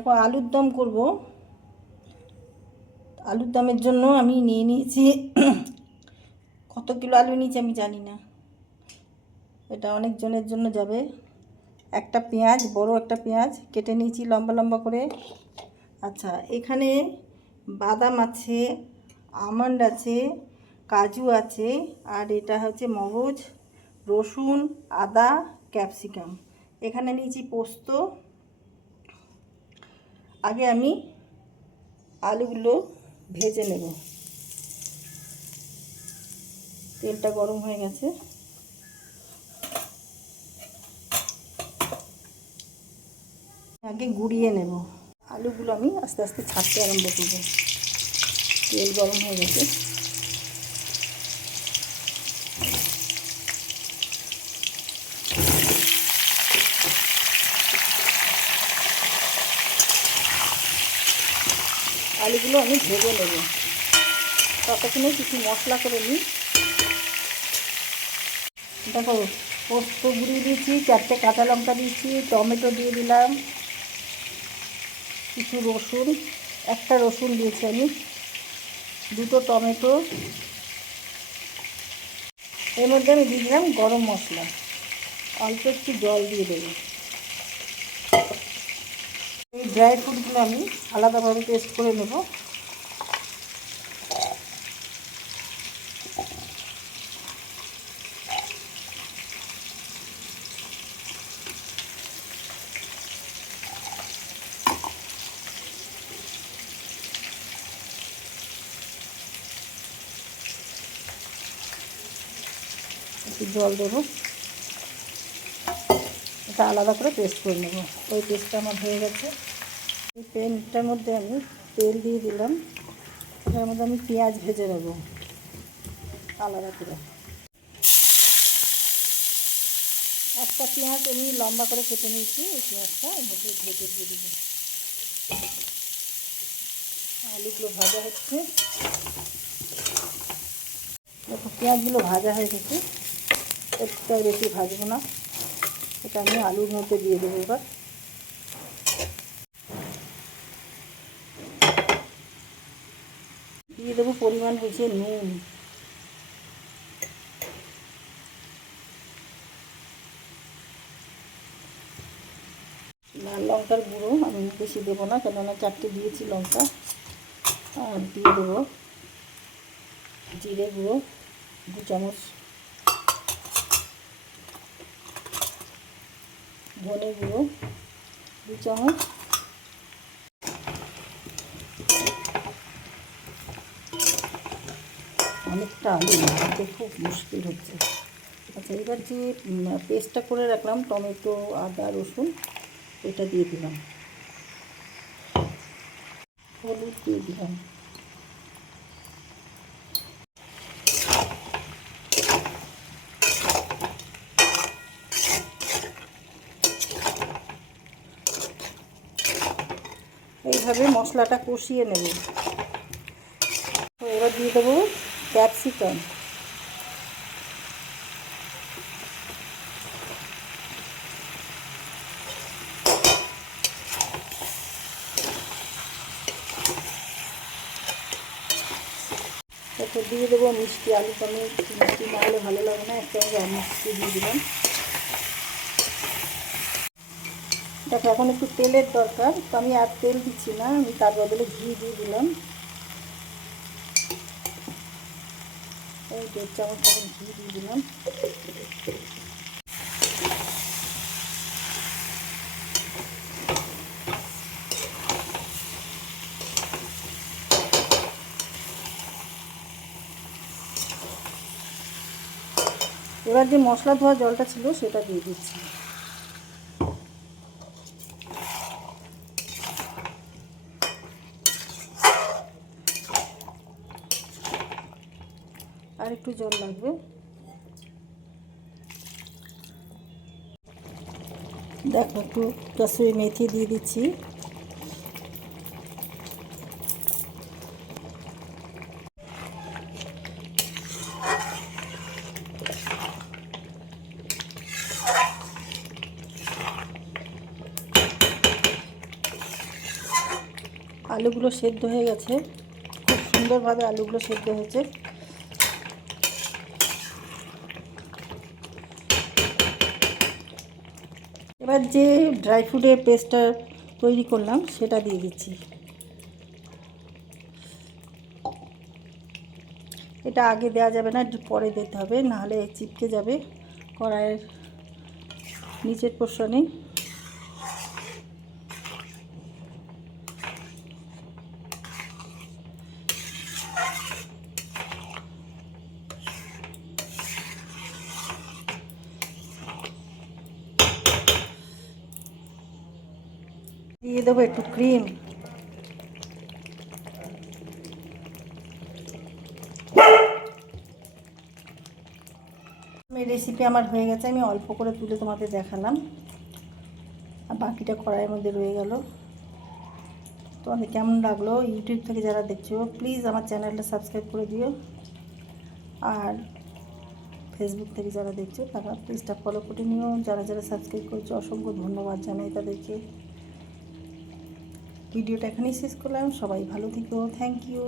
দেখো আলুর দম করব। আলুর দমের জন্য আমি নিয়ে নিয়েছি কত কিলো আলু নিয়েছি আমি জানি না, এটা অনেক জনের জন্য যাবে। একটা পেঁয়াজ, বড় একটা পেঁয়াজ কেটে নিয়েছি লম্বা লম্বা করে। আচ্ছা, এখানে বাদাম আছে, আমন্ড আছে, কাজু আছে, আর এটা হচ্ছে মগজ, রসুন, আদা, ক্যাপসিকাম। এখানে নিয়েছি পোস্ত। আগে আমি আলুগুলো ভেজে নেব। তেলটা গরম হয়ে গেছে। আগে গুঁড়িয়ে নেব। আলুগুলো আমি আস্তে আস্তে ছাড়তে আরম্ভ করব। তেল গরম হয়ে গেছে। আলুগুলো আমি ভেজে নেব। ততক্ষণে কিছু মশলা করে নিই। দেখো, পোস্ত গুঁড়িয়ে দিয়েছি, 4টে কাঁচা লঙ্কা দিয়েছি, টমেটো দিয়ে দিলাম, কিছু রসুন, একটা রসুন দিয়েছি আমি, 2টো টমেটো। এর মধ্যে আমি দিয়ে দিলাম গরম মশলা, অল্প একটু জল দিয়ে দেবো। এই ড্রাই ফ্রুটগুলো আমি আলাদাভাবে পেস্ট করে নেব। একটু জল দেবো, এটা আলাদা করে পেস্ট করে নেব। ওই পেস্টটা আমার হয়ে গেছে। এই প্যানটার মধ্যে আমি তেল দিয়ে দিলাম। এটার মধ্যে আমি পেঁয়াজ ভেজে নেব আলাদা করে। একটা পেঁয়াজ আমি লম্বা করে কেটে নিয়েছি, এই পেঁয়াজটা এর মধ্যে ভেজে দিয়ে দেবো। আলুগুলো ভাজা হচ্ছে। দেখো, পেঁয়াজগুলো ভাজা হয়ে গেছে। একটা বেশি ভাজবো না, এটা আমি আলুর মধ্যে দিয়ে দেবো। এবার দিয়ে দেবো পরিমাণ বুঝে নুন, লাল লঙ্কার গুঁড়ো আমি বেশি দেবো না, কেননা 4টে দিয়েছি লঙ্কা। আর দিয়ে দেবো জিরে গুঁড়ো 2 চামচ, ধনে গুঁড়ো 2 চামচ, অনেকটা আলু বানাতে খুব মুশকিল হচ্ছে। আচ্ছা, এবার যে পেস্টটা করে রাখলাম টমেটো, আদা, রসুন, এটা দিয়ে দিলাম। হলুদ দিয়ে দিলাম। এইভাবে মশলাটা কষিয়ে নেব। তো এবার দিয়ে দেবো ক্যাপসিকাম। তারপর দিয়ে দেবো মিষ্টি। আলু দমে মিষ্টি না হলে ভালো লাগে না, একটা আমি মিষ্টি দিয়ে দিলাম। দেখো, এখন একটু তেলের দরকার, তো আমি আর তেল দিচ্ছি না, আমি তার বদলে ঘি দিয়ে দিলাম। এই 1.5 চামচ এখন ঘি দিয়ে দিলাম। এবার যে মশলা ধোয়া জলটা ছিল সেটা দিয়ে দিচ্ছি। আর একটু জল লাগবে। দেখো, একটু কসুরি মেথি দিয়ে দিচ্ছি। আলুগুলো সেদ্ধ হয়ে গেছে, খুব সুন্দরভাবে আলুগুলো সেদ্ধ হয়েছে। এবার যে ড্রাই ফ্রুটের পেস্টটা তৈরি করলাম সেটা দিয়ে দিচ্ছি। এটা আগে দেওয়া যাবে না, পরে দিতে হবে, নাহলে চিপকে যাবে কড়াইয়ের নিচের পোর্শনে। দিয়ে দেবো একটু ক্রিম। রেসিপি আমার হয়ে গেছে, আমি অল্প করে তুলে তোমাদের দেখালাম, আর বাকিটা কড়াইয়ের মধ্যে রয়ে গেল। তোমাদের কেমন লাগলো? ইউটিউব থেকে যারা দেখছো প্লিজ আমার চ্যানেলটা সাবস্ক্রাইব করে দিও, আর ফেসবুক থেকে যারা দেখছো তারা পেজটা ফলো করে নিও। যারা যারা সাবস্ক্রাইব করেছো অসংখ্য ধন্যবাদ জানাই তাদেরকে। ভিডিওটা এখানেই শেষ করলাম, সবাই ভালো থেকো, থ্যাংক ইউ।